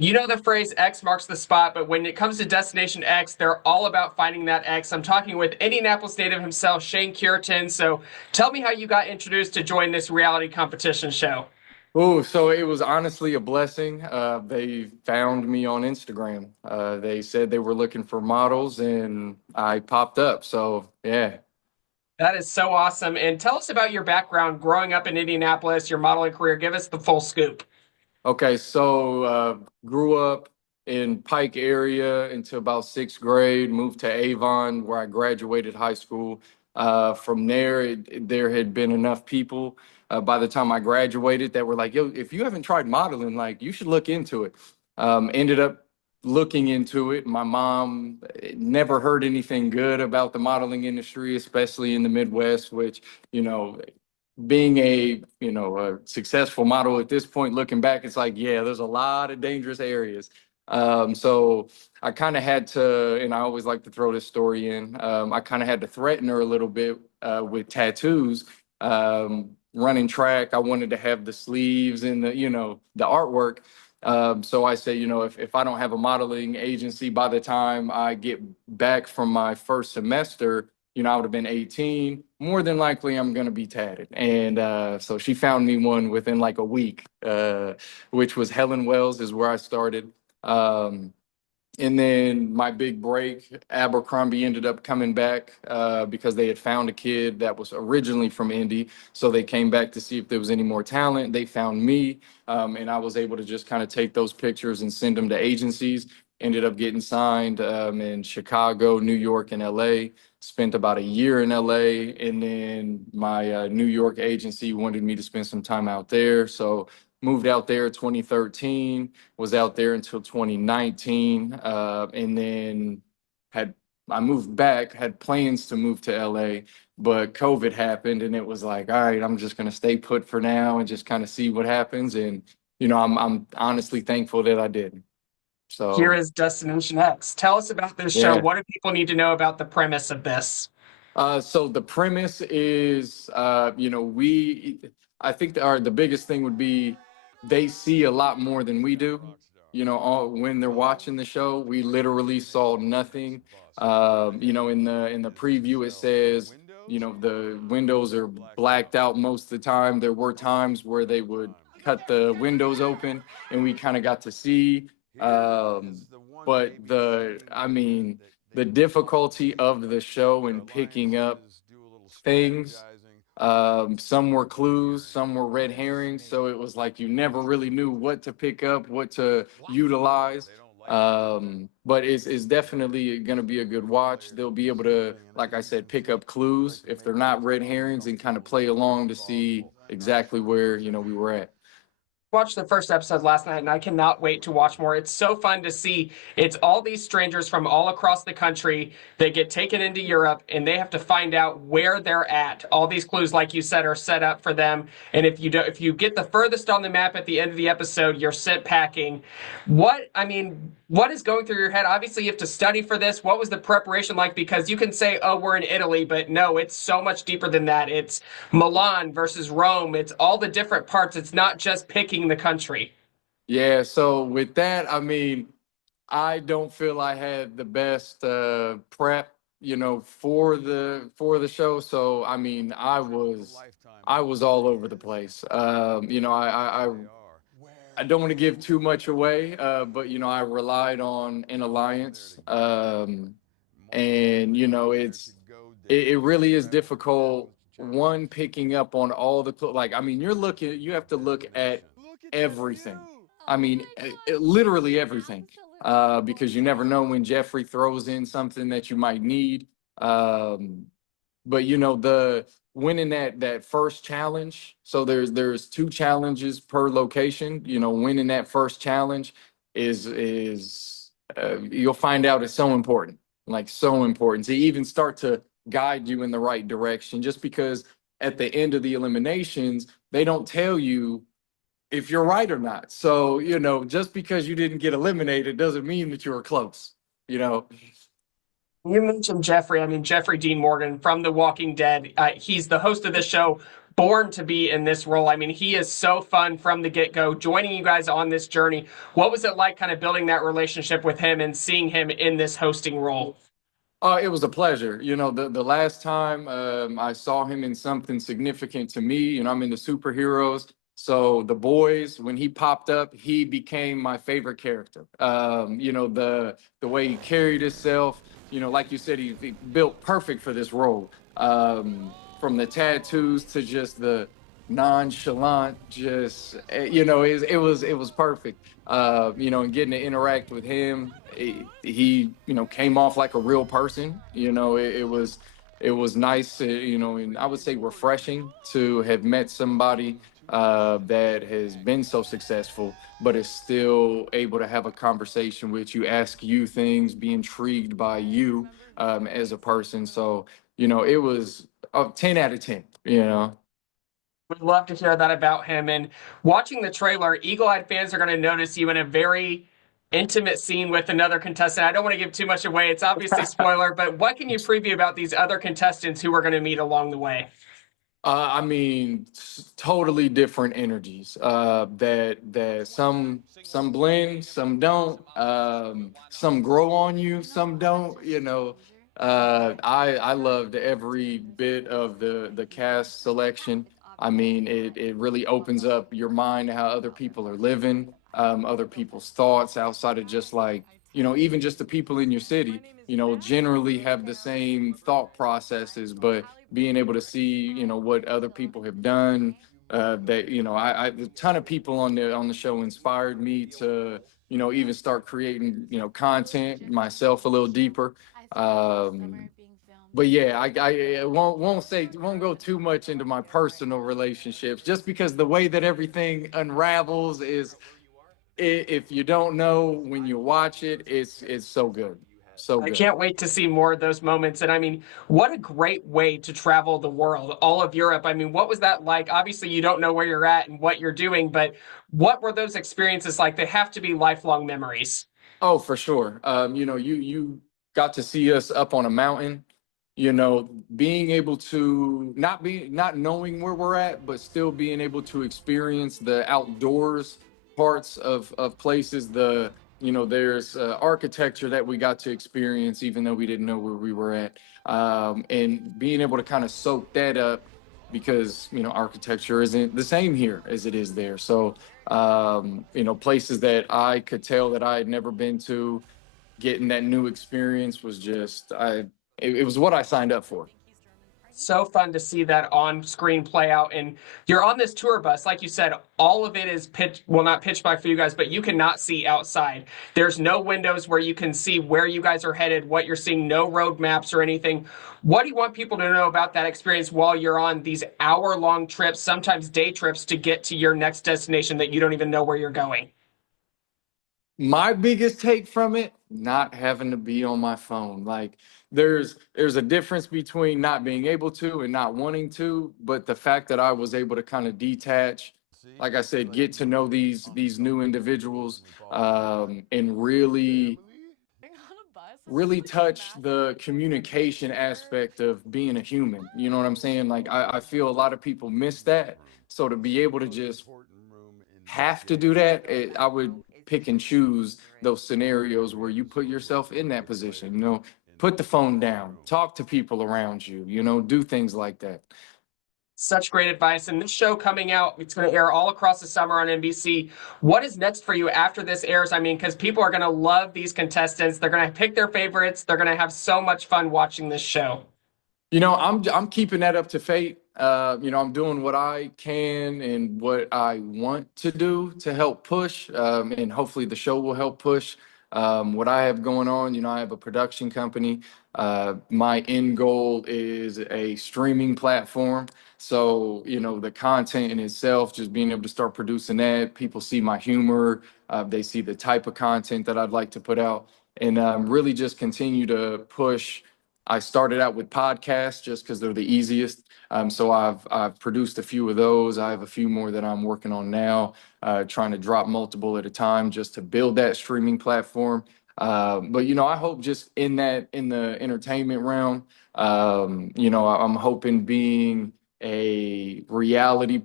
You know the phrase X marks the spot, but when it comes to Destination X, they're all about finding that X. I'm talking with Indianapolis native himself, Shayne Cureton. So tell me how you got introduced to join this reality competition show. Oh, so it was honestly a blessing. They found me on Instagram. They said they were looking for models, and I popped up. So yeah. That is so awesome. And tell us about your background growing up in Indianapolis, your modeling career. Give us the full scoop. Okay, so grew up in Pike area until about sixth grade. Moved to Avon, where I graduated high school. From there, there had been enough people by the time I graduated that were like, "Yo, if you haven't tried modeling, like you should look into it." Ended up looking into it. My mom never heard anything good about the modeling industry, especially in the Midwest, which you know being a successful model at this point, looking back, it's like, yeah, there's a lot of dangerous areas. So I kind of had to, and I always like to throw this story in. I kind of had to threaten her a little bit with tattoos. Running track, I wanted to have the sleeves and the artwork. So I said, if I don't have a modeling agency by the time I get back from my first semester, I would have been 18. More than likely, I'm going to be tatted. And so she found me one within like a week, which was Helen Wells is where I started. And then my big break, Abercrombie ended up coming back because they had found a kid that was originally from Indy. So they came back to see if there was any more talent. They found me, and I was able to just kind of take those pictures and send them to agencies. Ended up getting signed in Chicago, New York, and LA. Spent about a year in LA, and then my New York agency wanted me to spend some time out there. So moved out there 2013, was out there until 2019, and then had I moved back, had plans to move to LA, but COVID happened, and it was like, all right, I'm just gonna stay put for now and just kind of see what happens. And I'm honestly thankful that I did. Here So is Destination X. Tell us about this show. yeah. What do people need to know about the premise of this? So the premise is, I think the biggest thing would be they see a lot more than we do. When they're watching the show, we literally saw nothing. In the preview, it says, the windows are blacked out most of the time. There were times where they would cut the windows open, and we kind of got to see. Um, but the difficulty of the show in picking up things. Some were clues, some were red herrings. So it was like you never really knew what to pick up, what to utilize. But it's definitely going to be a good watch. They'll be able to, like I said, pick up clues if they're not red herrings and kind of play along to see exactly where, we were at. Watched the first episode last night and I cannot wait to watch more. It's so fun to see. It's all these strangers from all across the country that get taken into Europe and they have to find out where they're at. All these clues, like you said, are set up for them. And if you get the furthest on the map at the end of the episode, you're sent packing. What is going through your head? Obviously, you have to study for this. What was the preparation like? Because you can say, oh, we're in Italy, but no, it's so much deeper than that. It's Milan versus Rome. It's all the different parts. It's not just picking the country. Yeah. So with that, I don't feel I had the best prep, for the show. So I was all over the place. I don't want to give too much away, but I relied on an alliance, and it really is difficult. One, picking up on all the you have to look at everything. Literally everything, because you never know when Jeffrey throws in something that you might need. But the winning that first challenge. So there's two challenges per location. Winning that first challenge is you'll find out it's so important, like so important to even start to guide you in the right direction. Just because at the end of the eliminations, they don't tell you if you're right or not. So, just because you didn't get eliminated doesn't mean that you were close, you know. You mentioned Jeffrey. Jeffrey Dean Morgan from The Walking Dead. He's the host of this show. born to be in this role. I mean, he is so fun from the get-go, joining you guys on this journey. What was it like kind of building that relationship with him and seeing him in this hosting role? It was a pleasure. The last time I saw him in something significant to me, I'm into superheroes. So The Boys, when he popped up, he became my favorite character. The way he carried himself, like you said, he built perfect for this role. From the tattoos to just the nonchalant, just it was perfect. And getting to interact with him, he came off like a real person. It was nice to, and I would say refreshing to have met somebody that has been so successful, but is still able to have a conversation with you, ask you things, be intrigued by you as a person. So, it was a 10 out of 10, Would love to hear that about him. And watching the trailer, eagle-eyed fans are going to notice you in a very intimate scene with another contestant. I don't want to give too much away. It's obviously spoiler, but what can you preview about these other contestants who we're going to meet along the way? I mean, totally different energies. That some blend, some don't. Some grow on you, some don't. I loved every bit of the cast selection. I mean, it really opens up your mind to how other people are living, other people's thoughts outside of just like even just the people in your city. Generally have the same thought processes, but being able to see what other people have done, that a ton of people on the show inspired me to even start creating content myself a little deeper. But yeah, I won't go too much into my personal relationships, just because the way that everything unravels is, if you don't know when you watch it, it's so good, so I good. can't wait to see more of those moments. And I mean, what a great way to travel the world, all of Europe. I mean, what was that like? Obviously, you don't know where you're at and what you're doing, but what were those experiences like? They have to be lifelong memories. Oh, for sure. You got to see us up on a mountain. Being able to not knowing where we're at, but still being able to experience the outdoors parts of places. There's architecture that we got to experience, even though we didn't know where we were at, and being able to kind of soak that up, because architecture isn't the same here as it is there. So places that I could tell that I had never been to, getting that new experience was just it was what I signed up for. So fun to see that on screen play out. And you're on this tour bus. Like you said, all of it is pitch, well, not pitch black for you guys, but you cannot see outside. There's no windows where you can see where you guys are headed, what you're seeing, no road maps or anything. What do you want people to know about that experience while you're on these hour-long trips, sometimes day trips, to get to your next destination that you don't even know where you're going? My biggest take from it, not having to be on my phone. Like, there's a difference between not being able to and not wanting to, but the fact that I was able to kind of detach, like I said, get to know these new individuals, and really touch the communication aspect of being a human. You know what I'm saying? Like, I feel a lot of people miss that. So to be able to just have to do that, I would pick and choose those scenarios where you put yourself in that position. Put the phone down, talk to people around you, do things like that. Such great advice. And this show coming out, it's going to air all across the summer on NBC. What is next for you after this airs? I mean, because people are going to love these contestants. They're going to pick their favorites. They're going to have so much fun watching this show. I'm keeping that up to fate. I'm doing what I can and what I want to do to help push, and hopefully the show will help push what I have going on. I have a production company. My end goal is a streaming platform. So, the content in itself, just being able to start producing that, people see my humor, they see the type of content that I'd like to put out, and really just continue to push. I started out with podcasts just because they're the easiest. So I've produced a few of those. I have a few more that I'm working on now, trying to drop multiple at a time just to build that streaming platform. But I hope just in the entertainment realm, I'm hoping being a reality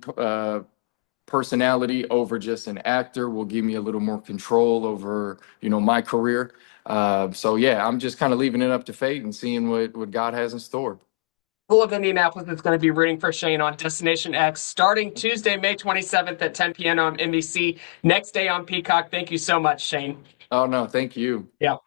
personality over just an actor will give me a little more control over, my career. So yeah, I'm just kind of leaving it up to fate and seeing what God has in store. Full of Indianapolis is going to be rooting for Shayne on Destination X starting Tuesday, May 27th at 10 p.m. on NBC. Next day on Peacock. Thank you so much, Shayne. Oh no, thank you. Yeah.